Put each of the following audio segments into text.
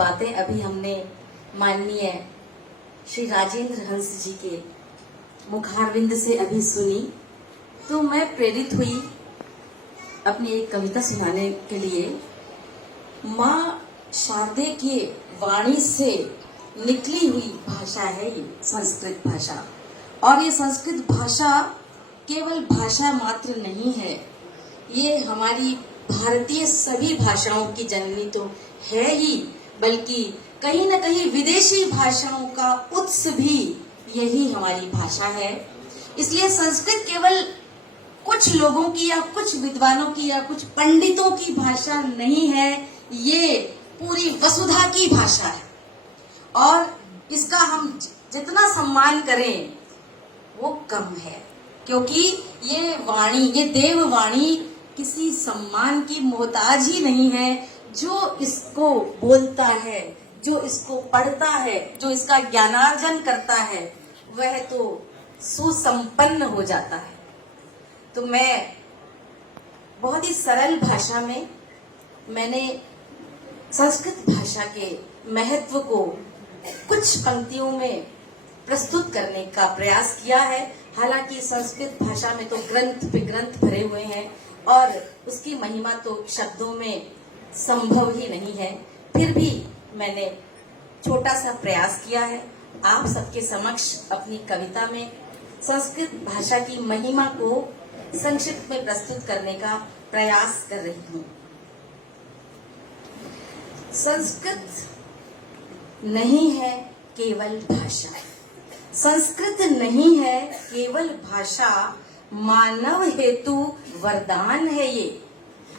बातें अभी हमने माननीय श्री राजेंद्र हंस जी के मुखारविंद से अभी सुनी, तो मैं प्रेरित हुई अपनी एक कविता सुनाने के लिए। माँ शारदे के वाणी से निकली हुई भाषा है ये संस्कृत भाषा। और ये संस्कृत भाषा केवल भाषा मात्र नहीं है, ये हमारी भारतीय सभी भाषाओं की जननी तो है ही, बल्कि कहीं न कहीं विदेशी भाषाओं का उत्स भी यही हमारी भाषा है। इसलिए संस्कृत केवल कुछ लोगों की या कुछ विद्वानों की या कुछ पंडितों की भाषा नहीं है, ये पूरी वसुधा की भाषा है। और इसका हम जितना सम्मान करें वो कम है, क्योंकि ये वाणी, ये देव वाणी किसी सम्मान की मोहताज ही नहीं है। जो इसको बोलता है, जो इसको पढ़ता है, जो इसका ज्ञानार्जन करता है, वह तो सुसंपन्न हो जाता है। तो मैं बहुत ही सरल भाषा में मैंने संस्कृत भाषा के महत्व को कुछ पंक्तियों में प्रस्तुत करने का प्रयास किया है। हालांकि संस्कृत भाषा में तो ग्रंथ पे ग्रंथ भरे हुए हैं और उसकी महिमा तो शब्दों में संभव ही नहीं है, फिर भी मैंने छोटा सा प्रयास किया है। आप सबके समक्ष अपनी कविता में संस्कृत भाषा की महिमा को संक्षिप्त में प्रस्तुत करने का प्रयास कर रही हूँ। संस्कृत नहीं है केवल भाषा, संस्कृत नहीं है केवल भाषा, मानव हेतु वरदान है ये।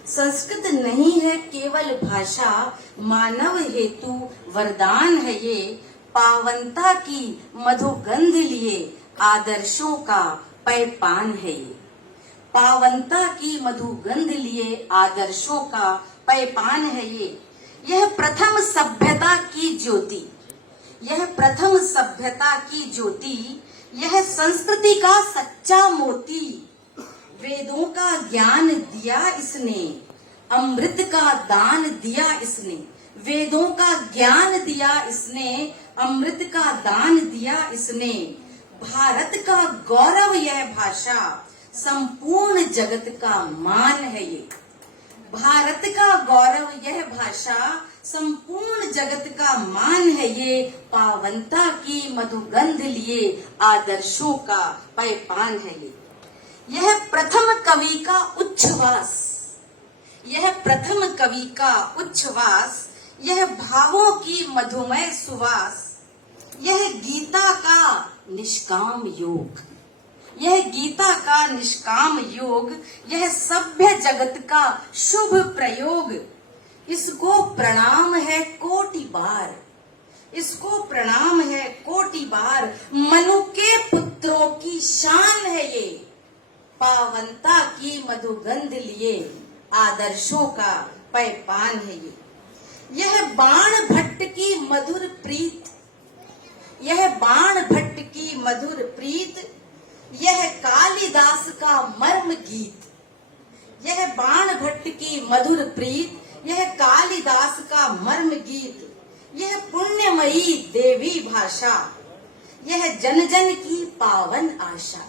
संस्कृत नहीं है केवल भाषा, मानव हेतु वरदान है ये। पावनता की मधुगंध लिए आदर्शों का पैपान है ये। पावनता की मधुगंध लिए आदर्शों का पैपान है ये। यह प्रथम सभ्यता की ज्योति, यह प्रथम सभ्यता की ज्योति, यह संस्कृति का सच्चा मोती। वेदों का ज्ञान दिया इसने, अमृत का दान दिया इसने। वेदों का ज्ञान दिया इसने, अमृत का दान दिया इसने। भारत का गौरव यह भाषा, संपूर्ण जगत का मान है ये। भारत का गौरव यह भाषा, संपूर्ण जगत का मान है ये। पावनता की मधुगंध लिए आदर्शों का पैपान है ये। यह प्रथम कवि का उच्छ्वास, यह प्रथम कवि का उच्छ्वास, यह भावों की मधुमय सुवास। यह गीता का निष्काम योग, यह गीता का निष्काम योग, यह सभ्य जगत का शुभ प्रयोग। इसको प्रणाम है कोटि बार, इसको प्रणाम है कोटि बार। मनु के पुत्रों की शान है ये। पावनता की मधुगंध लिए आदर्शों का पैपान है ये। यह बाण भट्ट की मधुर प्रीत, यह बाण भट्ट की मधुर प्रीत, यह कालिदास का मर्म गीत। यह बाण भट्ट की मधुर प्रीत, यह कालिदास का मर्म गीत। यह पुण्यमयी देवी भाषा, यह जन जन की पावन आशा।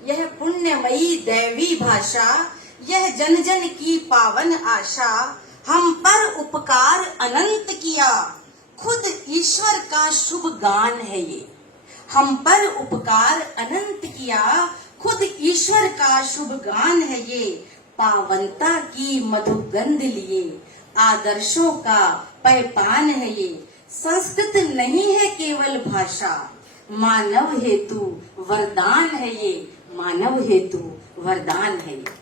यह पुण्यमयी देवी भाषा, यह जन जन की पावन आशा। हम पर उपकार अनंत किया, खुद ईश्वर का शुभ गान है ये। हम पर उपकार अनंत किया, खुद ईश्वर का शुभ गान है ये। पावनता की मधुगंध लिए आदर्शों का पैपान है ये। संस्कृत नहीं है केवल भाषा, मानव हेतु वरदान है ये। मानव हेतु वरदान है ये।